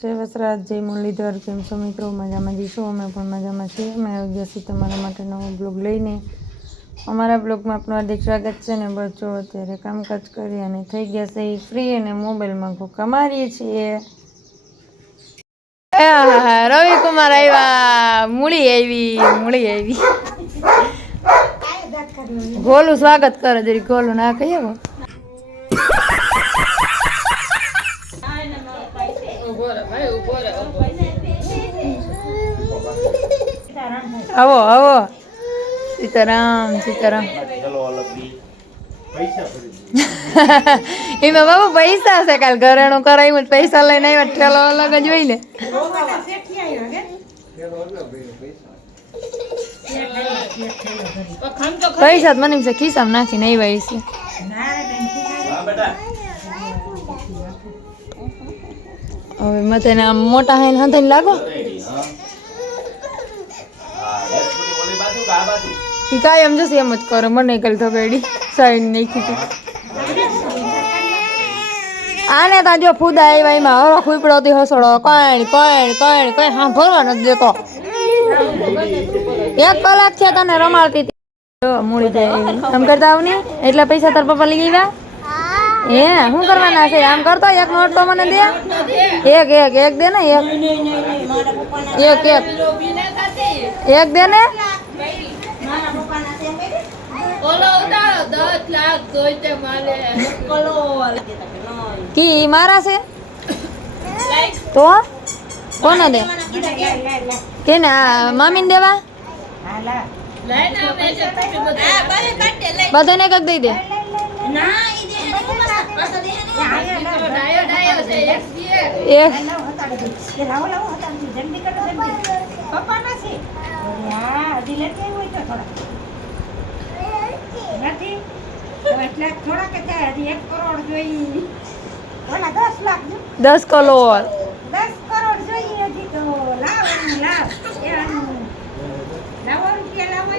જય વસરાજ જય મુરલીધર કેમ છો મિત્રો? મજામાં જઈશું અમે પણ મજામાં છીએ. અમે આવી ગયા છીએ તમારા માટે નવો બ્લોગ લઈને અમારા બ્લોગમાં આપનું હાર્દિક સ્વાગત છે ને જો અત્યારે કામકાજ કરી અને થઈ ગયા છે એ ફ્રી અને મોબાઈલમાં ઘોકા મારીએ છીએ. રવિ કુમાર આવ્યા. મૂળી આવી મૂળી આવી. ગોલું સ્વાગત કરે જરી ગોલું ના કહીએ આવો આવો. સીતારામ સીતારામ. એમાં બાબુ પૈસા છે કાલ ઘરેણું કરાવ્યું પૈસા લઈને આવ્યા ઠેલો અલગ જ હોય ને. પૈસા તો મને છે ખિસ્સામાં નાખીને આવ્યા છે હવે મતને આમ મોટા હાઈને હંધાઈને લાગો. ઈ એમ જશે, એમ જ કરો. મને કલ થગડી સાઈડ નાખી હતી આને તા જો ફૂદા આવ્યા એમાં. હરો ખુઈપડોથી હસડો. કણ કણ કણ કઈ હા ભરવા નથી દેતો. એક કલાક છે તને રમાડતી હતી. મૂળી જાય એમ કરતા આવ એટલા પૈસા તાર પપ્પા લઈ ગયા હે શું કરવાના છે? આમ કરતો એક નોટ તો મને દે. એક એક એક દે ને એક. એક એક. એક દે ને. કી મારા છે? તો? કોને દે? કેને આ મામીને દેવા? બધાને કંઈક દઈ દે. એક કરોડ. દસ દસ દસ કરોડ જોઈએ હજી તો. લાવ લાવ. એ આનું લાવો રૂપિયા લાવો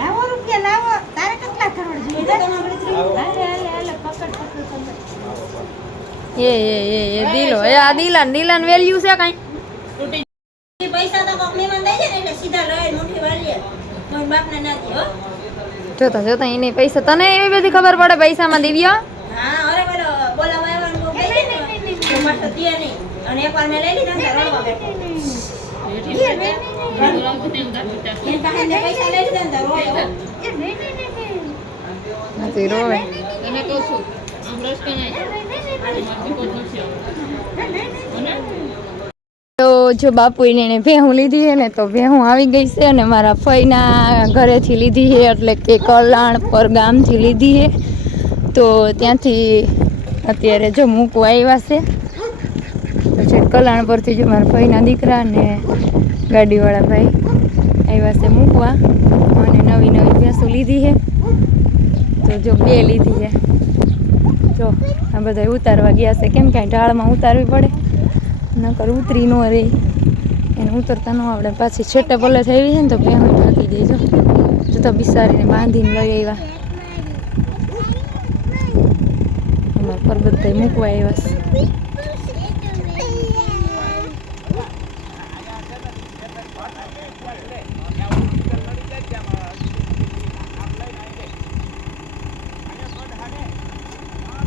લાવો રૂપિયા લાવો તારે કેટલા કરોડ જોઈએ હાલે હાલે હાલે પકડ પકડ પકડ એ એ એ એ દિલો એ આ દિલાન દિલાન વેલ્યુ છે કાઈ પૈસા તો મમ્મી મને દઈ દે ને એટલે સીધા લઈ મુઠ્ઠી વાળીએ કોઈ બાપને ના દે હો જોતા જોતા એને પૈસા તને એવી બધી ખબર પડે પૈસામાં દિવ્યા હા અરે બોલો બોલાવા આવ્યા ને કહી દે ને તો પાછો દે નહીં અને એકવાર મેં લઈ લીધા ને રડવા બેઠો તો જો બાપુ એને ભેહું લીધી છે ને, તો ભેહું આવી ગઈ છે અને મારા ફઈના ઘરેથી લીધી છે, એટલે કે કલાણ પર ગામથી લીધી છે. તો ત્યાંથી અત્યારે જો મૂકવા આવ્યા છે. પછી કલાણ પરથી જો મારા ફઈના દીકરા ને ગાડીવાળા ભાઈ આવ્યા છે મૂકવા. અને નવી નવી ભેંસો લીધી છે. તો જો બે લીધી છે. જો, આ બધા ઉતારવા ગયા છે. કેમ કે ઢાળમાં ઉતારવી પડે. નકર ઉતરી ન રહી. એને ઉતરતા ન આવડે. પાછી છેટે પલે થઈ છે ને તો ભેહું ઢાંકી દેજો જો તો બિસારીને બાંધીને લઈ આવ્યા. અમારા પરબતભાઈ મૂકવા આવ્યા છે તો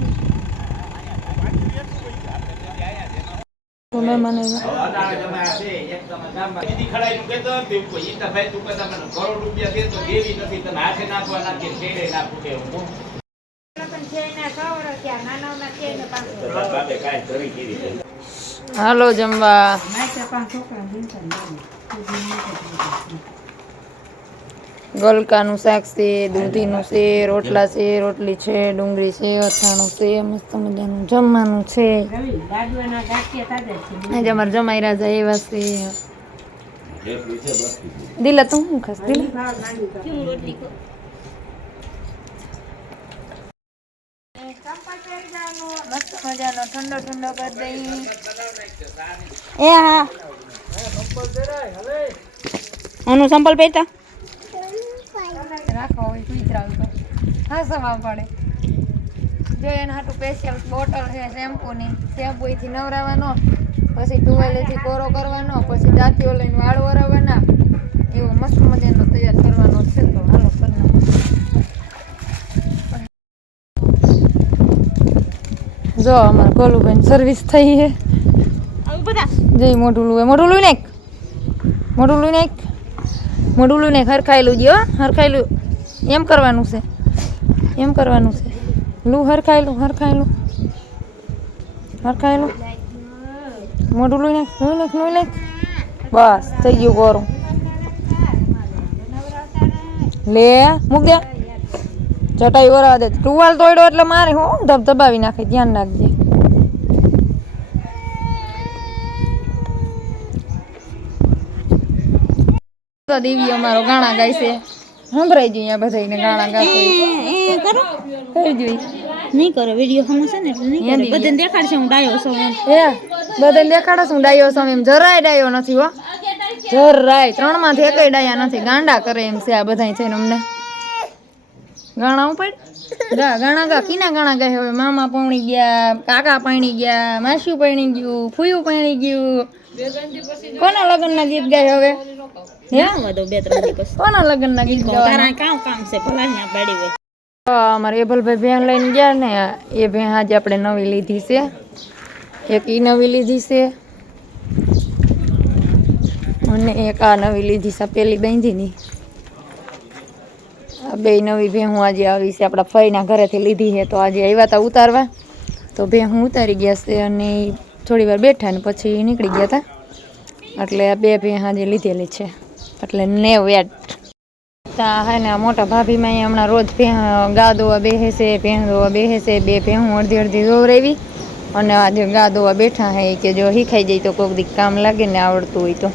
મહેમાન આવ્યા પણ છે એના સો વર્ષ થયા, નાનાઓના છે એને મને હાલો જમવા મારા પાંચ છોકરા જીવતા નથી. ગલકાનું શાક છે, દૂધીનું છે, રોટલા છે, રોટલી છે, ડુંગળી છે, અથાણું છે, મસ્ત મજાનું જમવાનું છે. આજે અમારે જમાઈ રાજા એવા છે. દિલા, તું શું ખાસ દિલા? મસ્ત એ હા. આનું સંપલ પહેરતા? રાખો હોય કુતરા તો. હા સવા પડે. જો એના હાટું સ્પેશિયલ બોટલ છે શેમ્પૂની શેમ્પૂથી નવરાવાનો પછી ટુવેલેથી કોરો કરવાનો પછી દાંતીઓ લઈને વાળ વરાવવાના. એવો મસ્ત મજાનો તૈયાર કરવાનો છે તો હાલો કરી જો અમારે કોલુબેન સર્વિસ થઈ છે. જઈ મોઢું લુએ મોઢું લુઈ નાખ. મોઢું લુઈ નાખ. મોઢું ને હરખાયેલું હો. હરખાયેલું. એમ કરવાનું છે. એમ કરવાનું છે. લુ હરખાયેલું હરખાયેલું. હરખાયેલું. મોઢું ને લુઈ નાખ લુઈ નાખ. બસ, થઈ ગયું ગોરું. લે, મૂક દે. ચટાઈ વરાવા દે. ટુવાલ તોડ્યો એટલે મારે, હું. ધબધબાવી નાખે, ધ્યાન રાખજે. તો દેવી અમારો ગાણા ગાય છે. સંભળાઈ જોઈએ બધાને ગાણા ગાય કરો. કરી નહીં કરે વીડિયો છે ને એટલે નહીં કરે. બધાને દેખાડશે હું ડાયો છું એમ. હે બધાને દેખાડો છું ડાયો છું એમ. જરાય ડાયો નથી હો. જરાય. ત્રણમાંથી એકય ડાયા નથી. ગાંડા કરે એમ છે આ બધાય થઈને અમને. ગાણા ઉપાડ ગા ગાણા ગા. કીના ગાણા ગાય હવે મામા પૌણી ગયા કાકા પૈણી ગયા માસી પૈણી ગયું ફૂયું પૈણી ગયું. કોના લગ્નના ગીત ગાય હવે? કોના લગ્ન લગ્નના ગીત અમારે એભલભાઈ બહેન લઈને ગયા ને, એ ભેણ આજે આપણે નવી લીધી છે. એક ઈ નવી લીધી છે. અને એક આ નવી લીધી છે પેલી બાંધીની. આ બે નવી ભેહું આજે આવી છે, આપણા ફઈના ઘરેથી લીધી છે, તો આજે આવ્યા હતા ઉતારવા. તો ભેહું ઉતારી ગયા છે અને થોડી વાર બેઠા ને પછી નીકળી ગયા હતા એટલે બે ભી આજે લીધેલી છે. એટલે નેવ એટ તા હે ને મોટા ભાભીમાં હમણાં રોજ ગા દોવા બેસે છે ભેં દોવા બેસે બે ભેહું અડધી અડધી દોવરાવી અને આજે ગા દોવા બેઠા હે કે જો શીખાઈ જાય તો કોઈક દી કામ લાગે ને આવડતું હોય તો.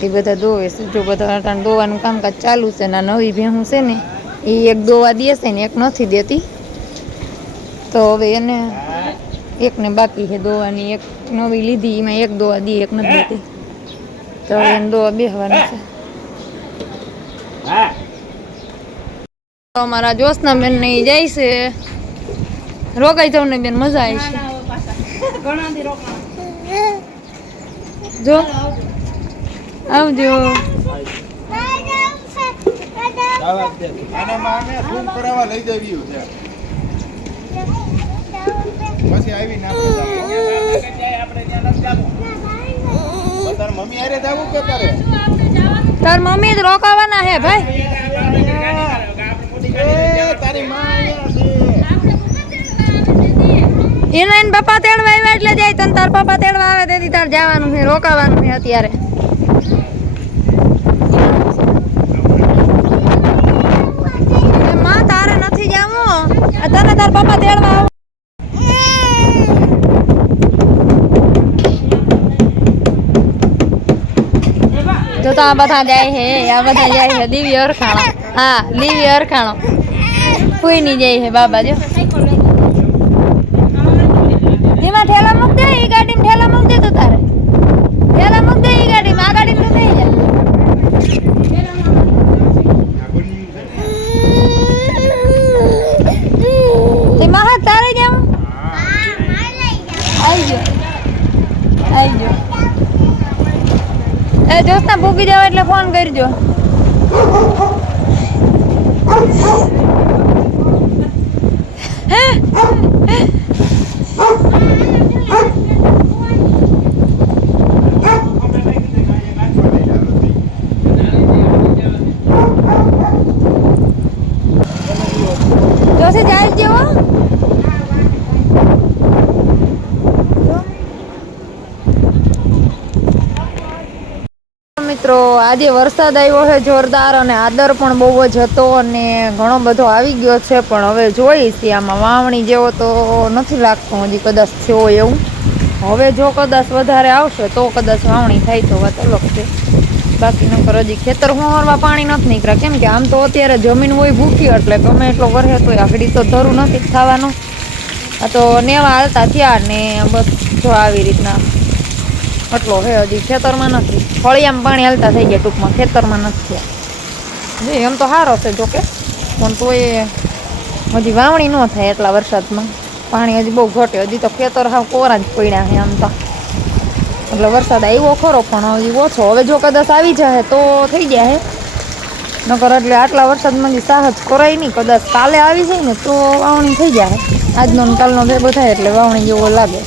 એ બધા દોવે છે. જો બધા અટાણ દોવાનું કામકાજ ચાલુ છે ને નવી ભેહું છે ને એ એક દોવા દે છે ને એક નથી દેતી. તો હવે એને એકને બાકી છે દોવાની, એક નવી લીધી, એમાં એક દોવા દી, એક નથી દેતી તો એને દોવા બેહવાનું છે. અમારા જોશના બેન ને જાય છે. રોકાઈ જવું ને બેન, મજા આવી છે. જો. આવજો. લઈ જવ્યું છે. પછી આવીને આપણે જાવું. તાર મમ્મી હારે જાવું કે તારે? તાર મમ્મી જ રોકાવાના હે ભાઈ. એ તારી માં અહીંયા છે. એના એને પપ્પા તેડવા આવ્યા એટલે જાય તને તાર પપ્પા તેડવા આવે તેથી તાર જવાનું છે રોકાવાનું છે અત્યારે. એ માં તારે નથી જાવું? આ તને તાર પપ્પા તેડવા તો આ બધા જાય છે આ બધા જાય છે દિવ્ય અરખાણો હા દિવ્ય અરખાણો કોઈ નહીં જાય છે બાબા, જો એમાં ઠેલા મૂક દે ઈ ગાડીમાં ઠેલા મૂક દે તો તારે ઠેલા મૂક દે ઈ ગાડીમાં આ ગાડીમાં બેહી જા તે મહા તારે જાવું આઈ ગયો આઈ ગયો દોસ્તા ભૂગી જાવ એટલે ફોન કરજો. જોશે જાય જેવો મિત્રો આજે વરસાદ આવ્યો છે જોરદાર અને આદર પણ બહુ જ હતો અને ઘણો બધો આવી ગયો છે, પણ હવે જોઈશ આમાં વાવણી જેવો તો નથી લાગતો, હજી કદાચ થયો એવું. હવે જો કદાચ વધારે આવશે તો કદાચ વાવણી થાય તો વાત અલગ છે. બાકી નકર હજી ખેતર હોરવા પાણી નથી નીકળ્યા. કેમ કે આમ તો અત્યારે જમીન હોય ભૂખી, એટલે ગમે એટલો વરસે તો આગળ તો ધરું નથી ખાવાનું આ તો નેવા હાલતા થયા ને બસ જો આવી રીતના એટલો હે હજી ખેતરમાં નથી. ફળિયામાં પાણી હાલતા થઈ ગયા ટૂંકમાં, ખેતરમાં નથી થયા. એમ તો સારો છે, જોકે. પણ તોય હજી વાવણી ન થાય એટલા વરસાદમાં. પાણી હજી બહુ ઘટે, હજી તો ખેતર હાવ કોરા જ પડ્યા છે, આમ તો. એટલે વરસાદ આવ્યો ખરો, પણ હજી ઓછો. હવે જો કદાચ આવી જાય તો થઈ ગયા હે નકર એટલે આટલા વરસાદમાં સાહસ કરાય નહીં. કદાચ કાલે આવી જાય ને તો વાવણી થઈ જાય આજનો કાલનો ભેગો થાય એટલે વાવણી જેવો લાગે.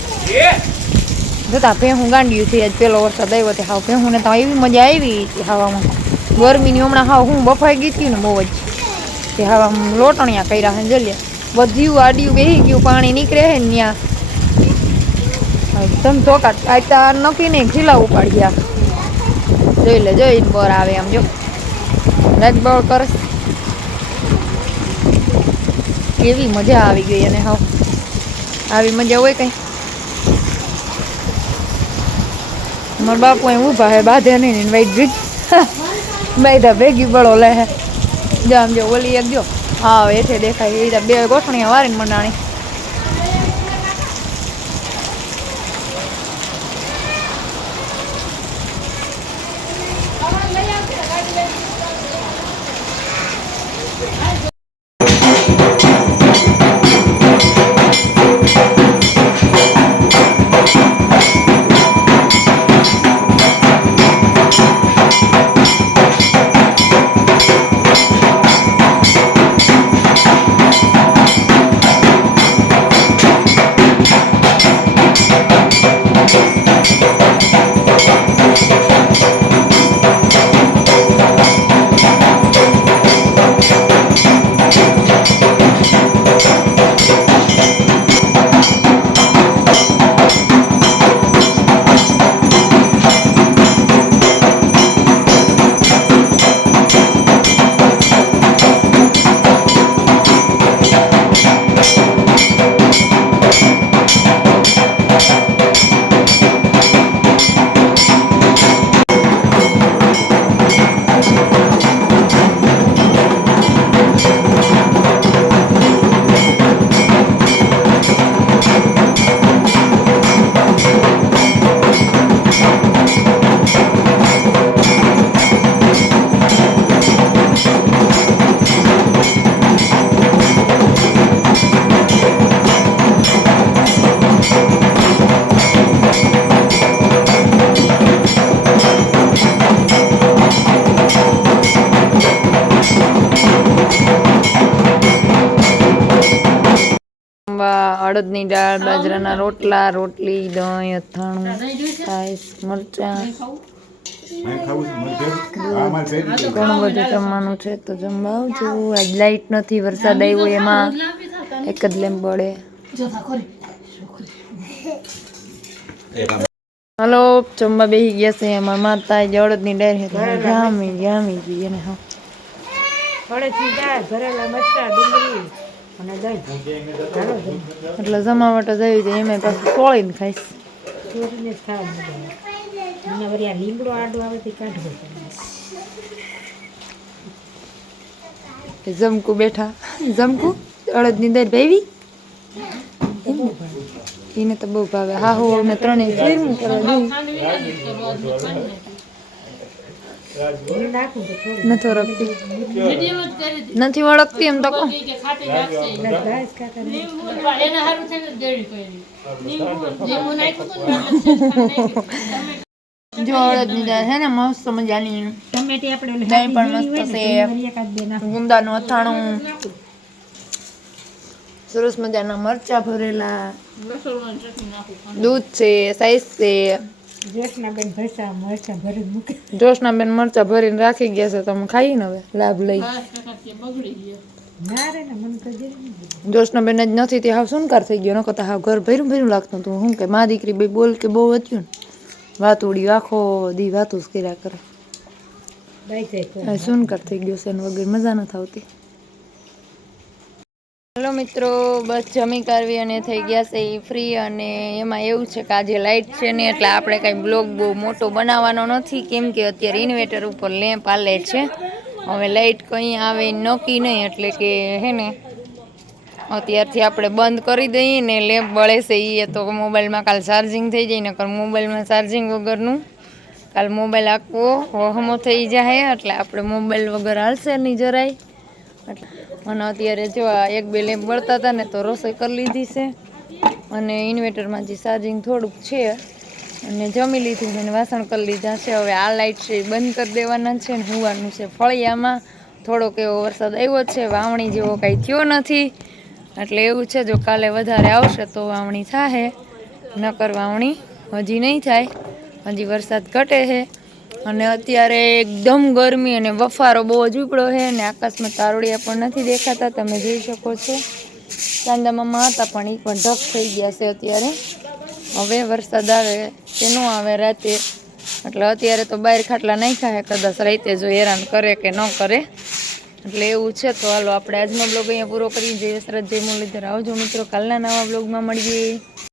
જોતા ભેહું ગાંડિયું થઈ આજ પેલો વરસાદ આવ્યો તે હાવ ભેહુંને તો એવી મજા આવી હવામાં હાવામાં. ગરમીની હમણાં હાવ હું બફાઈ ગઈ હતી ને બહુ જ. તે હાવ આમ લોટણિયા કર્યા હે જલ્યા. બધ્યું આડિયું બેહી ગયું, પાણી નીકળે ને ત્યાં એકદમ ચોકાટ આ નક્કી નહીં ખીલા ઉપાડ્યા. જોઈ લે, જોઈ બોર આવે આમ જો. રાજ બોર કર કેવી મજા આવી ગઈ અને હાવ. આવી મજા હોય કઈ? મારા બાપુ અહીં ઊભા હે, બાંધે નહીં ઇન્વાઇટ વાઈટ બ્રિજ બાયધા ભેગી બળો લે હે. જો આમ જો ઓલી એક જો, હા એઠે દેખાય એ બે ગોઠણીયા વારીને મંડાણી અડદની દાળ બાજરાના રોટલા રોટલી દહીં અથાણું છાશ મરચાં. ઘણું બધું જમવાનું છે તો જમવા આવજો આજ લાઈટ નથી વરસાદ આવ્યો એમાં. એક જ લેમ્પ બળે. હલો જમવા બેસી ગયા છે. એમાં માતા જ અડદની દાળ છે જામી જામી ગઈ એને હા. ભરેલા મરચાં ડુંગળી. અને દહીં એટલે જમાવટ જ આવી જાય એમાં પાછું તોળીને ખાઈશ. તોળીને જ ખાવા મજા આવે મને વળી આ લીમડો આડો આવે તે કાઢવો પડે. જમકુ બેઠા. જમકુ? અડદની દર ભાવી. એને તો બહુ ભાવે. હા હું અમે ત્રણેય ચીરમું કરવા થોડું નથી ઓળખતી. નથી ઓળખતી એમ તો જો અડદની દાળ મસ્ત મજાની. દહીં પણ મસ્ત છે. ગુંદાનું અથાણું. સરસ મજાના મરચા ભરેલા. દૂધ છે, સાઈઝ છે. જેઠના બેન ભરસા મરચાં ભરીને મૂકે જોશના મરચા ભરીને રાખી ગયા છે તમે ખાઈ ને હવે લાભ લઈ જોશનાબેન રે ને મને તો જરી નહીં ગમે. જોશના બેન જ નથી તે હાવ સુનકાર થઈ ગયો નકર તો હાવ ઘર ભર્યું ભર્યું લાગતું હતું. હું કે મા દીકરી બે બોલ કે બહુ હતું ને. વાતુડી આખો દી વાતું જ કર્યા કરે. સુનકાર થઈ ગયો છે એના વગર મજા નથી આવતી. હેલો મિત્રો, બસ જમી કરવી અને થઈ ગયા છે એ ફ્રી અને એમાં એવું છે કે આજે લાઇટ છે ને, એટલે આપણે કાંઈ બ્લોગ બહુ મોટો બનાવવાનો નથી, કેમ કે અત્યારે ઇન્વેટર ઉપર લેમ્પ હાલે છે. હવે લાઇટ કંઈ આવે નક્કી નહીં, એટલે કે હે ને, અત્યારથી આપણે બંધ કરી દઈએ ને લેમ્પ બળે છે એ તો મોબાઈલમાં કાલ ચાર્જિંગ થઈ જાય, નકર મોબાઈલમાં ચાર્જિંગ વગરનું. કાલ મોબાઈલ આખવો વહમો થઈ જાય, એટલે આપણે મોબાઈલ વગર હાલશે નહીં જરાય. અને અત્યારે જો એક બે લેમ્પ બળતા હતા ને તો રસોઈ કરી લીધી છે. અને ઇન્વેટરમાં જે ચાર્જિંગ થોડુંક છે અને જમી લીધું છે અને વાસણ કરી લીધા છે. હવે આ લાઇટ છે એ બંધ કરી દેવાના છે ને હુવાનું છે ફળિયામાં. થોડોક એવો વરસાદ આવ્યો છે, વાવણી જેવો કાંઈ થયો નથી. એટલે એવું છે, જો કાલે વધારે આવશે તો વાવણી થાય નકર વાવણી હજી નહીં થાય. હજી વરસાદ ઘટે છે. અને અત્યારે એકદમ ગરમી અને બફારો બહુ જ ઉપડો છે અને આકાશમાં તારોડિયા પણ નથી દેખાતા, તમે જોઈ શકો છો. ચાંદામામાં હતા પણ એ પણ ઢક થઈ ગયા છે અત્યારે. હવે વરસાદ આવે કે ન આવે રાતે. એટલે અત્યારે તો બહાર ખાટલા નાખ્યા છે, કદાચ રાતે જો હેરાન કરે કે ન કરે. એટલે એવું છે, તો હાલો આપણે આજનો બ્લોગ અહીંયા પૂરો કરી જઈએ સરસ જય મુરલીધર. આવજો મિત્રો, કાલના નવા બ્લોગમાં મળીએ.